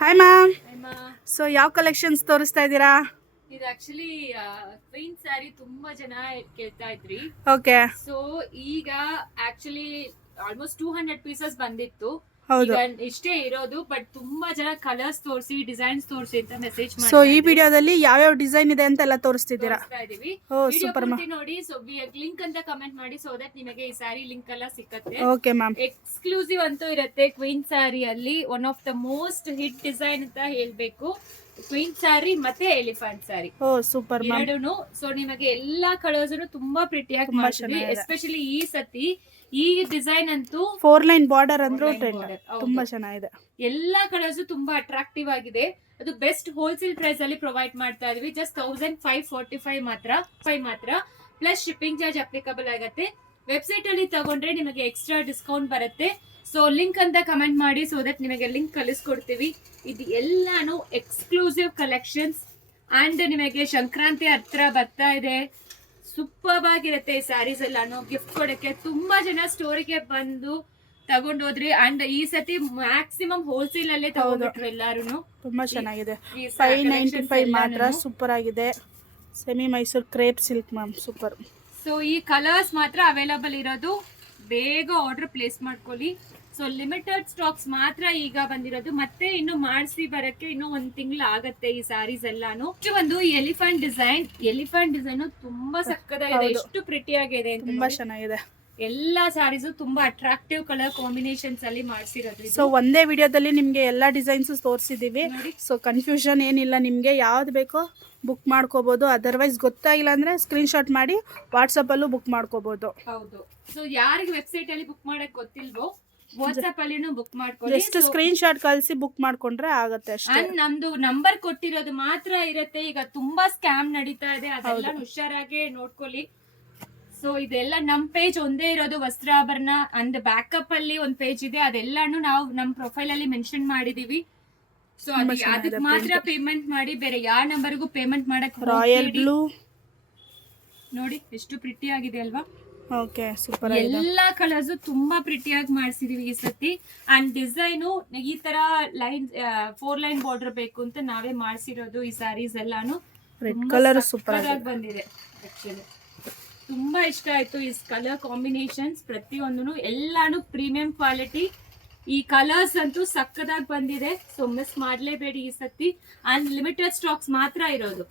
Hi ma'am. ಅಮ್ಮ, so ಯಾವ collections ತೋರಿಸ್ತಾ ಇದ್ದೀರಾ? ಇದು ಆಕ್ಚುಲಿ ಕ್ವೀನ್ ಸ್ಯಾರಿ ತುಂಬಾ ಜನ ಕೇಳ್ತಾ ಇದ್ರಿ. ಓಕೆ. ಸೊ ಈಗ ಆಕ್ಚುಲಿ ಆಲ್ಮೋಸ್ಟ್ 200 ಪೀಸಸ್ ಬಂದಿತ್ತು. ಹೌದು. ಈಗ ಇಷ್ಟೇ ಇರೋದು, ಬಟ್ ತುಂಬಾ ಜನ ಕಲರ್ಸ್ ತೋರಿಸಿ ಡಿಸೈನ್ಸ್ ತೋರಿಸಿ ಅಂತ ಮೆಸೇಜ್ ಸೊ ಈ ವಿಡಿಯೋದಲ್ಲಿ ಯಾವ್ಯಾವ ಡಿಸೈನ್ ಇದೆ ಅಂತ ಎಲ್ಲ ತೋರಿಸ್ತಿದ್ದೀರಾ? ಇದೀವಿ. ಓ ವಿಡಿಯೋ ಸೂಪರ್ ಮ್ಯಾಮ್. ಪೂರ್ತಿ ನೋಡಿ. ಸೊ ಲಿಂಕ್ ಅಂತ ಕಮೆಂಟ್ ಮಾಡಿ, ಸೊ ದಟ್ ನಿಮಗೆ ಈ ಸ್ಯಾರಿ ಲಿಂಕ್ ಎಲ್ಲ ಸಿಕ್ಕತ್ತೆ. Okay ma'am. ಎಕ್ಸ್ಕ್ಲೂಸಿವ್ ಅಂತೂ ಇರುತ್ತೆ ಕ್ವೀನ್ ಸ್ಯಾರಿ ಅಲ್ಲಿ. One of the most hit design ಅಂತ ಹೇಳ್ಬೇಕು. ಕ್ವೀನ್ ಸ್ಯಾರಿ ಮತ್ತೆ ಎಲಿಫೆಂಟ್ ಸ್ಯಾರಿ ಓ ಸೂಪರ್ ಮ್ಯಾಮ್. ಎರಡೂನು. ಸೊ ನಿಮಗೆ ಎಲ್ಲಾ ಕಲರ್ಸ್ ತುಂಬಾ ಪ್ರಿಟಿಯಾಗಿ ಮಾಡ್ತೀವಿ. ಎಸ್ಪೆಷಲಿ ಈ ಸತಿ ಈ ಡಿಸೈನ್ ಅಂತೂ 4 ಲೈನ್ ಬಾರ್ಡರ್ ಅಂದ್ರೂ ಟ್ರೆಂಡ್ ತುಂಬಾ ಚೆನ್ನಾಗಿದೆ. ಎಲ್ಲಾ ಕಲರ್ಸ್ ತುಂಬಾ ಅಟ್ರಾಕ್ಟಿವ್ ಆಗಿದೆ. ಅದು ಬೆಸ್ಟ್ ಹೋಲ್ಸೇಲ್ ಪ್ರೈಸ್ ಅಲ್ಲಿ ಪ್ರೊವೈಡ್ ಮಾಡ್ತಾ ಇದೀವಿ. ಜಸ್ಟ್ 1545 ಮಾತ್ರ ಪ್ಲಸ್ ಶಿಪ್ಪಿಂಗ್ ಚಾರ್ಜ್ ಅಪ್ಲಿಕಬಲ್ ಆಗತ್ತೆ. ವೆಬ್ಸೈಟ್ ಅಲ್ಲಿ ತಗೊಂಡ್ರೆ ನಿಮಗೆ ಎಕ್ಸ್ಟ್ರಾ ಡಿಸ್ಕೌಂಟ್ ಬರುತ್ತೆ. ಸೊ ಲಿಂಕ್ ಅಂತ ಕಮೆಂಟ್ ಮಾಡಿ, ಸೊ ದಟ್ ನಿಮಗೆ ಲಿಂಕ್ ಕಳಿಸ್ಕೊಡ್ತೀವಿ. ಇದು ಎಲ್ಲಾನು ಎಕ್ಸ್ಕ್ಲೂಸಿವ್ ಕಲೆಕ್ಷನ್ಸ್ ಅಂಡ್ ನಿಮಗೆ ಸಂಕ್ರಾಂತಿ ಹತ್ರ ಬರ್ತಾ ಇದೆ. ಸೂಪರ್ ಆಗಿರುತ್ತೆ ಈ ಸ್ಯಾರೀಸ್ ಎಲ್ಲಾನು ಗಿಫ್ಟ್ ಕೊಡಕ್ಕೆ. ತುಂಬಾ ಜನ ಸ್ಟೋರಿಗೆ ಬಂದು ತಗೊಂಡೋದ್ರಿ. ಅಂಡ್ ಈ ಸತಿ ಮ್ಯಾಕ್ಸಿಮಮ್ ಹೋಲ್ಸೇಲ್ ಅಲ್ಲೇ ತಗೊಂಡ್ಬಿಟ್ರು ಎಲ್ಲಾರು. ತುಂಬಾ ಚೆನ್ನಾಗಿದೆ. 595 ಮಾತ್ರ. ಸೂಪರ್ ಆಗಿದೆ. Semi Mysore crepe silk ma'am, super. So ಈ ಕಲರ್ಸ್ ಮಾತ್ರ ಅವೈಲಬಲ್ ಇರೋದು. ಬೇಗ ಆರ್ಡರ್ ಪ್ಲೇಸ್ ಮಾಡ್ಕೊಳ್ಳಿ. ಸೊ ಲಿಮಿಟೆಡ್ ಸ್ಟಾಕ್ಸ್ ಮಾತ್ರ ಈಗ ಬಂದಿರೋದು. ಮತ್ತೆ ಇನ್ನು ಮಾಡಿಸಿ ಬರಕ್ಕೆ ಇನ್ನೂ 1 ತಿಂಗಳು ಆಗತ್ತೆ ಈ ಸ್ಯಾರೀಸ್ ಎಲ್ಲಾನು. ಒಂದು ಎಲಿಫೆಂಟ್ ಡಿಸೈನ್ ತುಂಬಾ ಸಕ್ಕದಾಗಿದೆ. ಎಷ್ಟು ಪ್ರಿಟಿ ಆಗಿದೆ ಅಂತ. ತುಂಬಾ ಚೆನ್ನಾಗಿದೆ. ಎಲ್ಲಾ ಸ್ಯಾರೀಸ್ ತುಂಬಾ ಅಟ್ರಾಕ್ಟಿವ್ ಕಲರ್ ಕಾಂಬಿನೇಷನ್ಸ್ ಅಲ್ಲಿ ಮಾಡಿಸಿರೋದು. ಸೊ ಒಂದೇ ವಿಡಿಯೋದಲ್ಲಿ ನಿಮ್ಗೆ ಎಲ್ಲಾ ಡಿಸೈನ್ಸ್ ತೋರಿಸಿದೀವಿ. ಸೊ ಕನ್ಫ್ಯೂಷನ್ ಏನಿಲ್ಲ. ನಿಮ್ಗೆ ಯಾವ್ದು ಬೇಕೋ ಬುಕ್ ಮಾಡ್ಕೋಬಹುದು. ಅದರ್ವೈಸ್ ಗೊತ್ತಾಗಿಲ್ಲ ಅಂದ್ರೆ ಸ್ಕ್ರೀನ್ ಶಾಟ್ ಮಾಡಿ ವಾಟ್ಸಪ್ ಅಲ್ಲೂ ಬುಕ್ ಮಾಡ್ಕೋಬಹುದು. ಹೌದು. ಸೊ ಯಾರಿಗೆ ವೆಬ್ಸೈಟ್ ಅಲ್ಲಿ ಬುಕ್ ಮಾಡಕ್ ಗೊತ್ತಿಲ್ವೋ ವಾಟ್ಸ್ಆಪ್ ಅಲ್ಲಿನೂ ಬುಕ್ ಮಾಡ್ಕೊಳ್ಳಿ. ಜಸ್ಟ್ ಸ್ಕ್ರೀನ್ ಶಾಟ್ ಕಳಿಸಿ ಬುಕ್ ಮಾಡ್ಕೊಂಡ್ರೆ ಆಗತ್ತೆ ಅಷ್ಟೇ. ನಮ್ದು ನಂಬರ್ ಕೊಟ್ಟಿರೋದು ಮಾತ್ರ ಇರುತ್ತೆ. ಈಗ ತುಂಬಾ ಸ್ಕ್ಯಾಮ್ ನಡೀತಾ ಇದೆ, ಅದೆಲ್ಲ ಹುಷಾರಾಗಿ ನೋಡ್ಕೊಳ್ಳಿ. ಸೊ ಇದೆಲ್ಲ ನಮ್ ಪೇಜ್ ಒಂದೇ ಇರೋದು, ವಸ್ತ್ರಾಭರಣ ಅಂಡ್ ಬ್ಯಾಕಪ್ ಅಲ್ಲಿ ಒಂದ್ ಪೇಜ್ ಇದೆ. ಅದೆಲ್ಲಾನು ನಾವು ನಮ್ ಪ್ರೊಫೈಲ್ ಅಲ್ಲಿ ಮೆನ್ಷನ್ ಮಾಡಿದೀವಿ. ಸೊ ಅದಕ್ಕೆ ಮಾತ್ರ ಪೇಮೆಂಟ್ ಮಾಡಿ, ಬೇರೆ ಯಾವ ನಂಬರ್ಗೂ ಪೇಮೆಂಟ್ ಮಾಡಕ್ ರಾಯಲ್ ಬ್ಲೂ ನೋಡಿ ಎಷ್ಟು ಪ್ರಿಟಿ ಆಗಿದೆ ಅಲ್ವಾ. Okay super. ಎಲ್ಲಾ ಕಲರ್ಸ್ ತುಂಬಾ ಪ್ರಿಟಿಯಾಗಿ ಮಾಡಿಸಿದೀವಿ ಈ ಸತಿ. ಅಂಡ್ ಡಿಸೈನು ಈ ತರ ಲೈನ್ 4 ಲೈನ್ ಬಾರ್ಡರ್ ಬೇಕು ಅಂತ ನಾವೇ ಮಾಡಿಸಿರೋದು. ಈ ಸ್ಯಾರೀಸ್ ಎಲ್ಲಾನು ರೆಡ್ ಕಲರ್ ಸೂಪರ್ ಆಗಿ ಬಂದಿದೆ. ಆಕ್ಚುಲಿ ತುಂಬಾ ಇಷ್ಟ ಆಯ್ತು ಈ ಕಲರ್ ಕಾಂಬಿನೇಷನ್ಸ್ ಪ್ರತಿಯೊಂದನು. ಎಲ್ಲಾನು ಪ್ರೀಮಿಯಂ ಕ್ವಾಲಿಟಿ. ಈ ಕಲರ್ಸ್ ಅಂತೂ ಸಕ್ಕದಾಗಿ ಬಂದಿದೆ. ಸೊ ಮಿಸ್ ಮಾಡ್ಲೇಬೇಡಿ ಈ ಸತಿ. ಅಂಡ್ ಲಿಮಿಟೆಡ್ ಸ್ಟಾಕ್ಸ್ ಮಾತ್ರ ಇರೋದು.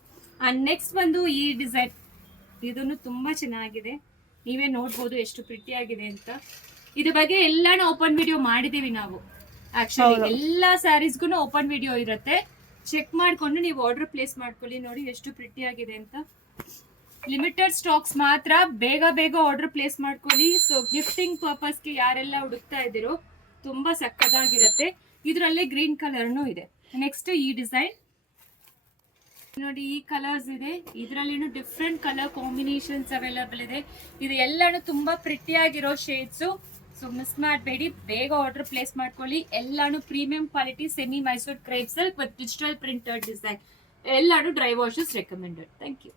ಅಂಡ್ ನೆಕ್ಸ್ಟ್ ಬಂದು ಈ ಡಿಸೈನ್, ಇದನ್ನು ತುಂಬಾ ಚೆನ್ನಾಗಿದೆ. ನೀವೇ ನೋಡ್ಬೋದು ಎಷ್ಟು ಪ್ರಿಟಿ ಆಗಿದೆ ಅಂತ. ಇದ್ರ ಬಗ್ಗೆ ಎಲ್ಲಾನು ಓಪನ್ ವಿಡಿಯೋ ಮಾಡಿದೀವಿ ನಾವು. ಆಕ್ಚುಲಿ ಎಲ್ಲಾ ಸ್ಯಾರೀಸ್ಗೂ ಓಪನ್ ವಿಡಿಯೋ ಇರುತ್ತೆ. ಚೆಕ್ ಮಾಡ್ಕೊಂಡು ನೀವು ಆರ್ಡರ್ ಪ್ಲೇಸ್ ಮಾಡ್ಕೊಳ್ಳಿ. ನೋಡಿ ಎಷ್ಟು ಪ್ರಿಟಿ ಆಗಿದೆ ಅಂತ. ಲಿಮಿಟೆಡ್ ಸ್ಟಾಕ್ಸ್ ಮಾತ್ರ. ಬೇಗ ಆರ್ಡರ್ ಪ್ಲೇಸ್ ಮಾಡ್ಕೊಳ್ಳಿ. ಸೊ ಗಿಫ್ಟಿಂಗ್ ಪರ್ಪಸ್ಗೆ ಯಾರೆಲ್ಲ ಹುಡುಕ್ತಾ ಇದ್ದೀರೋ ತುಂಬಾ ಸಕ್ಕದಾಗಿರುತ್ತೆ. ಇದರಲ್ಲೇ ಗ್ರೀನ್ ಕಲರ್ನು ಇದೆ. ನೆಕ್ಸ್ಟ್ ಈ ಡಿಸೈನ್ ನೋಡಿ, ಈ ಕಲರ್ಸ್ ಇದೆ. ಇದರಲ್ಲಿನೂ ಡಿಫ್ರೆಂಟ್ ಕಲರ್ ಕಾಂಬಿನೇಷನ್ಸ್ ಅವೈಲಬಲ್ ಇದೆ. ಇದು ಎಲ್ಲಾನು ತುಂಬಾ ಪ್ರಿಟಿ ಆಗಿರೋ ಶೇಡ್ಸು. ಸೊ ಮಿಸ್ ಮಾಡಬೇಡಿ, ಬೇಗ ಆರ್ಡರ್ ಪ್ಲೇಸ್ ಮಾಡ್ಕೊಳ್ಳಿ. ಎಲ್ಲಾನು premium quality semi Mysore crepe silk with digital printed design. ಎಲ್ಲಾನು dry washes recommended. Thank you.